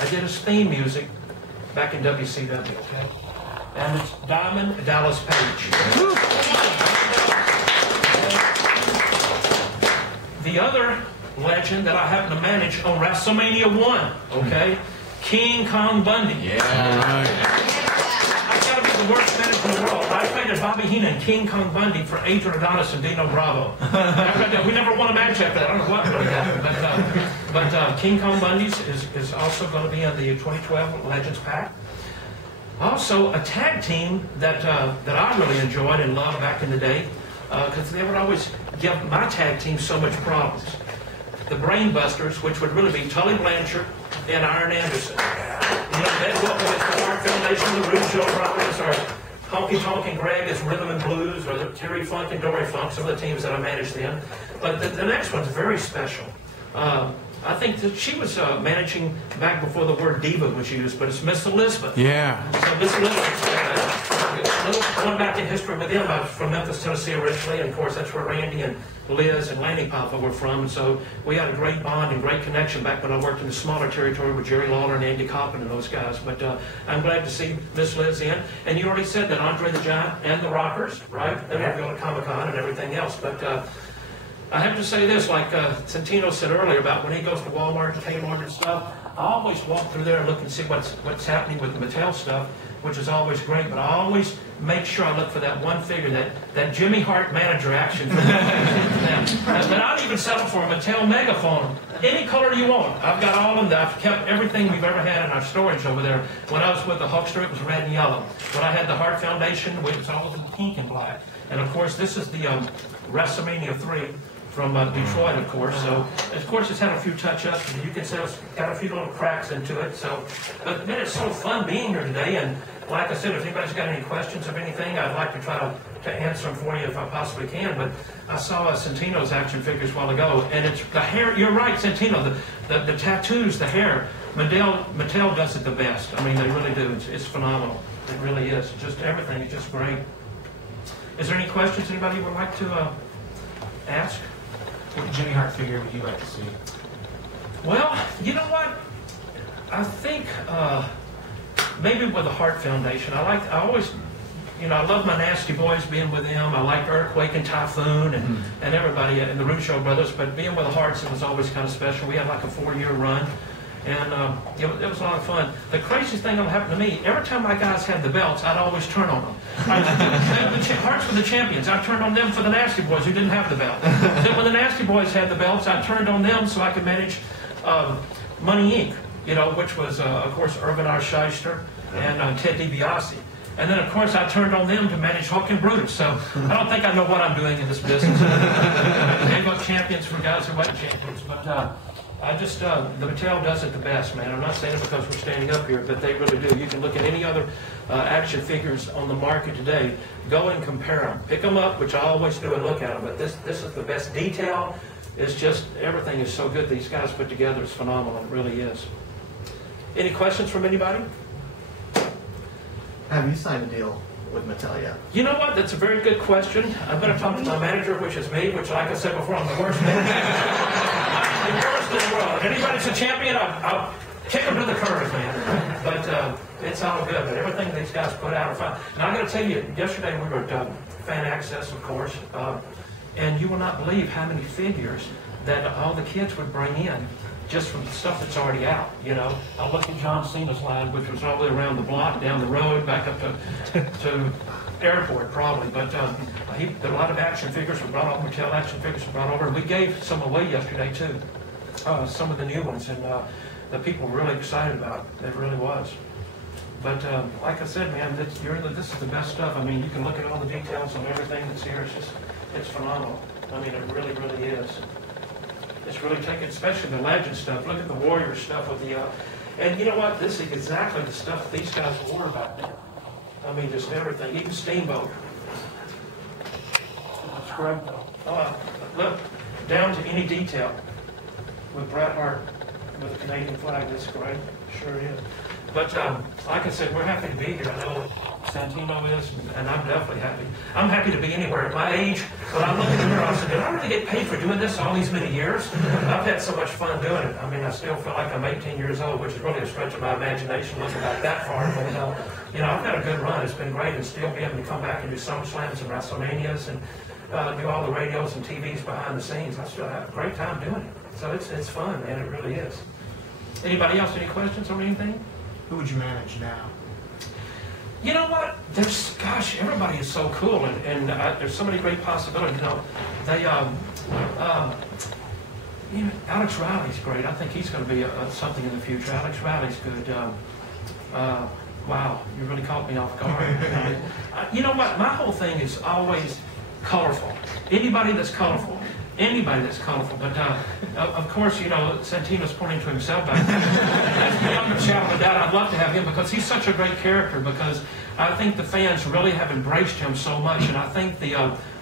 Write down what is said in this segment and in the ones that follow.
I did his theme music back in WCW, okay? And it's Diamond Dallas Page. The other legend that I happen to manage on WrestleMania 1, okay? King Kong Bundy. Yeah. I've got to be the worst manager in the world. I traded Bobby Heenan, King Kong Bundy for Adrian Adonis and Dino Bravo. We never won a match after that. I don't know what really happened. But King Kong Bundy is also going to be in the 2012 Legends Pack. Also, a tag team that I really enjoyed and loved back in the day, because they would always give my tag team so much problems. The Brainbusters, which would really be Tully Blanchard and Iron Anderson. You know, that's what was the Hart Foundation, the Root Brothers, or Honky Tonk and Greg is Rhythm and Blues, or the Terry Funk and Dory Funk, some of the teams that I managed then. But the next one's very special. I think that she was managing back before the word diva was used, but it's Miss Elizabeth. Yeah. So Miss Elizabeth, going back in history with them, I was from Memphis, Tennessee originally, and of course that's where Randy and Liz and Lanny Papa were from, and so we had a great bond and great connection back when I worked in the smaller territory with Jerry Lawler and Andy Coppin and those guys. But I'm glad to see Miss Liz in. And you already said that Andre the Giant and the Rockers, right? They're going to go to Comic-Con and everything else. But I have to say this, like Santino said earlier about when he goes to Walmart, Kmart and stuff, I always walk through there and look and see what's happening with the Mattel stuff, which is always great, but I always make sure I look for that one figure, that Jimmy Hart manager action. But I'd even settle for a Mattel Megaphone, any color you want. I've got all of them. I've kept everything we've ever had in our storage over there. When I was with the Hulkster, it was red and yellow. When I had the Hart Foundation, it was all in pink and black. And of course, this is the WrestleMania 3. From Detroit, of course. So, of course, it's had a few touch-ups, and you can see it's got a few little cracks into it. So, but man, it's so fun being here today. And like I said, if anybody's got any questions of anything, I'd like to try to answer them for you if I possibly can. But I saw Santino's action figures a while ago, and it's the hair. You're right, Santino. The tattoos, the hair. Mattel does it the best. I mean, they really do. It's phenomenal. It really is. Just everything is just great. Is there any questions anybody would like to ask? What Jimmy Hart figure would you like to see? Well, you know what? I think maybe with the Hart Foundation. I always, you know, I love my Nasty Boys being with them. I liked Earthquake and Typhoon and everybody and the Russo brothers. But being with the Harts, it was always kind of special. We had like a 4-year run. And it was a lot of fun. The craziest thing that happened to me, every time my guys had the belts, I'd always turn on them. The Hearts were the champions. I turned on them for the Nasty Boys who didn't have the belt. Then when the Nasty Boys had the belts, I turned on them so I could manage Money Inc., you know, which was, of course, Irvin R. Shyster and Ted DiBiase. And then, of course, I turned on them to manage Hulk and Brutus. So I don't think I know what I'm doing in this business. They got champions for guys who weren't champions. But I just, the Mattel does it the best, man. I'm not saying it because we're standing up here, but they really do. You can look at any other action figures on the market today. Go and compare them. Pick them up, which I always do, and look at them. But this is the best detail. It's just, everything is so good these guys put together. It's phenomenal. It really is. Any questions from anybody? Have you signed a deal with Mattel yet? You know what? That's a very good question. I better talk to my manager, which is me, which, like I said before, I'm the worst manager. The worst in the world. If anybody's a champion, I'll kick them to the curb, man. But it's all good. But everything these guys put out are fun. And I'm going to tell you, yesterday we were at Fan Access, of course, and you will not believe how many figures that all the kids would bring in just from the stuff that's already out, you know. I looked at John Cena's line, which was all the way around the block, down the road, back up to airport, probably. But a lot of action figures were brought over, Mattel action figures were brought over. And we gave some away yesterday, too, some of the new ones. And the people were really excited about it. It really was. But like I said, man, this is the best stuff. I mean, you can look at all the details on everything that's here. It's phenomenal. I mean, it really, really is. It's really taken, especially the legend stuff. Look at the Warrior stuff with the, and you know what? This is exactly the stuff these guys wore back then. I mean, just everything, even Steamboat. That's great, though. Look, down to any detail with Bret Hart with the Canadian flag. That's great. Sure is. But like I said, we're happy to be here. I know Santino is, and I'm definitely happy. I'm happy to be anywhere at my age. But I look in the mirror, I said, did I really get paid for doing this all these many years? I've had so much fun doing it. I mean, I still feel like I'm 18 years old, which is really a stretch of my imagination looking back that far. But I've had a good run. It's been great, and still be able to come back and do SummerSlams and WrestleManias and do all the radios and TVs behind the scenes. I still have a great time doing it. So it's fun, man. It really is. Anybody else? Any questions or anything? Who would you manage now? You know what? Everybody is so cool, and there's so many great possibilities. Alex Riley's great. I think he's going to be something in the future. Alex Riley's good. Wow, you really caught me off guard. You know what? My whole thing is always colorful. Anybody that's colorful. But of course, Santino's pointing to himself back there. Beyond a shadow of a doubt, I'd love to have him because he's such a great character. Because I think the fans really have embraced him so much, and I think the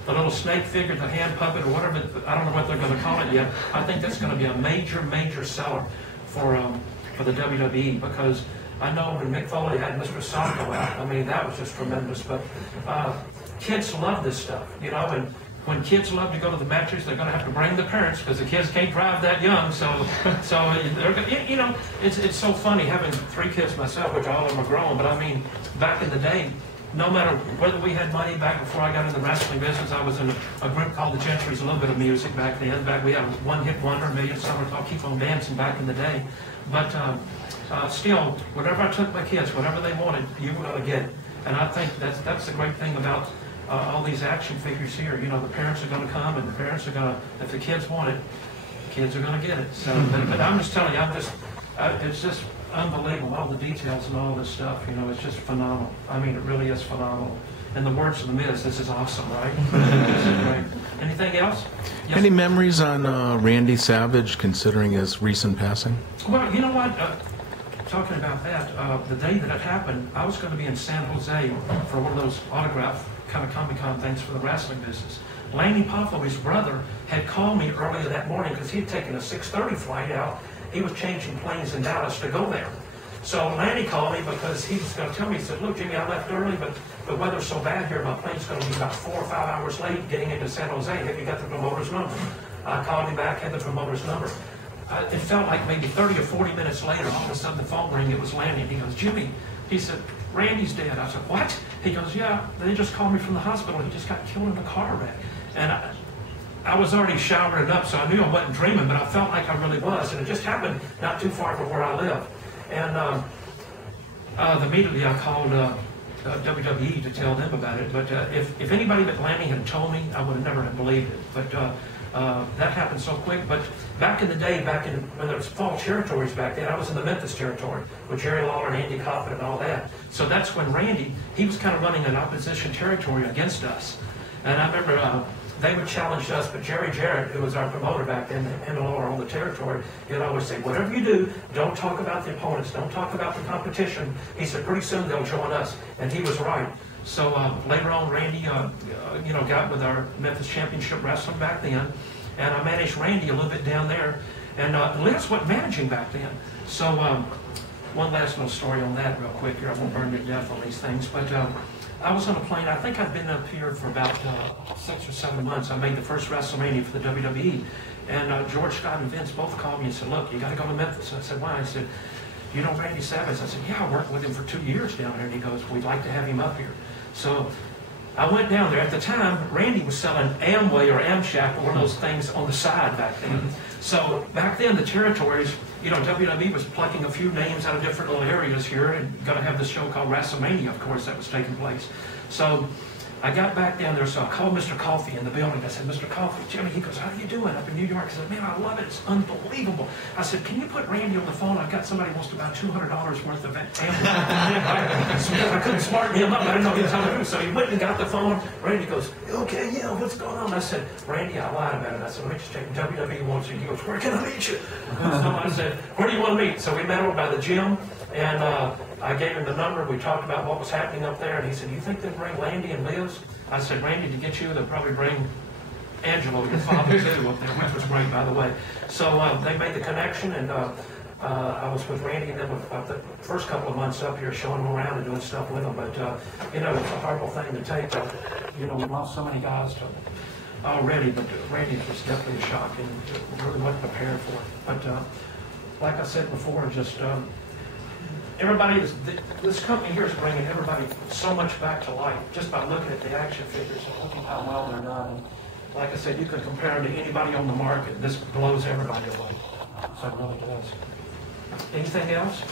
little snake figure, the hand puppet, or whatever, I don't know what they're going to call it yet. I think that's going to be a major, major seller for the WWE, because I know when Mick Foley had Mr. Socko out, I mean, that was just tremendous. But kids love this stuff, and when kids love to go to the matches, they're going to have to bring the parents because the kids can't drive that young. So they're, it's so funny having 3 kids myself, which all of them are grown. But I mean, back in the day, no matter whether we had money, back before I got in the wrestling business, I was in a group called the Gentry's, a little bit of music back then. We had a one-hit wonder, a million summer called Keep On Dancing back in the day. But still, whatever I took my kids, whatever they wanted, you were going to get it. And I think that's the great thing about all these action figures here. The parents are going to come, and the parents are going to, if the kids want it, the kids are going to get it. So, but I'm just telling you, it's just unbelievable, all the details and all this stuff. It's just phenomenal. I mean, it really is phenomenal. In the words of the Miz, this is awesome, right? This is great. Anything else? Yes. Any memories on Randy Savage, considering his recent passing? Well, you know what? Talking about that, the day that it happened, I was going to be in San Jose for one of those autograph kind of Comic-Con things for the wrestling business. Lanny Poffo, his brother, had called me earlier that morning because he had taken a 6:30 flight out. He was changing planes in Dallas to go there. So Lanny called me because he was going to tell me, he said, look, Jimmy, I left early, but the weather's so bad here, my plane's going to be about 4 or 5 hours late getting into San Jose. Have you got the promoter's number? I called him back, had the promoter's number. It felt like maybe 30 or 40 minutes later, all of a sudden the phone rang, it was Lanny, and he goes, Jimmy, he said, Randy's dead. I said, what? He goes, yeah, they just called me from the hospital. He just got killed in a car wreck. And I was already showering up, so I knew I wasn't dreaming, but I felt like I really was. And it just happened not too far from where I live. And immediately I called WWE to tell them about it. But if anybody but Lanny had told me, I would have never have believed it. But that happened so quick. But back in the day, when there was fall territories back then, I was in the Memphis territory with Jerry Lawler and Andy Kaufman and all that. So that's when Randy, he was kind of running an opposition territory against us. And I remember they would challenge us, but Jerry Jarrett, who was our promoter back then, him and Lawler on the territory, he'd always say, whatever you do, don't talk about the opponents, don't talk about the competition. He said, pretty soon they'll join us. And he was right. So later on, Randy, got with our Memphis Championship Wrestling back then. And I managed Randy a little bit down there. And Liz wasn't managing back then. So one last little story on that real quick here. I won't burn you to death on these things. But I was on a plane. I think I've been up here for about 6 or 7 months. I made the first WrestleMania for the WWE. And George Scott and Vince both called me and said, look, you got to go to Memphis. I said, why? I said, you know Randy Savage? I said, yeah, I worked with him for 2 years down there. And he goes, we'd like to have him up here. So I went down there. At the time, Randy was selling Amway or Amshack, or one of those things on the side back then. So back then, the territories, WWE was plucking a few names out of different little areas here and going to have this show called WrestleMania, of course, that was taking place. So I got back down there, so I called Mr. Coffey in the building. I said, Mr. Coffey, Jimmy, he goes, how are you doing up in New York? I said, man, I love it. It's unbelievable. I said, can you put Randy on the phone? I've got somebody who wants to buy $200 worth of Amway. I couldn't smarten him up. I didn't know he was telling the truth. So he went and got the phone. Randy goes, okay, yeah, what's going on? I said, Randy, I lied about it. I said, let me just check. WWE wants you. He goes, where can I meet you? So I said, where do you want to meet? So we met over by the gym, and I gave him the number. We talked about what was happening up there, and he said, you think they'll bring Landy and Liz? I said, Randy, to get you, they'll probably bring Angelo, your father, too, up there, which was great, by the way. So they made the connection, and I was with Randy and them about the first couple of months up here, showing them around and doing stuff with them. But you know, it's a horrible thing to take. You know, we lost so many guys already, but Randy was definitely a shock and really wasn't prepared for it. But like I said before, just everybody this company here is bringing everybody so much back to life just by looking at the action figures and looking how well they're done. And like I said, you can compare them to anybody on the market. This blows everybody away. So it really does. Anything else?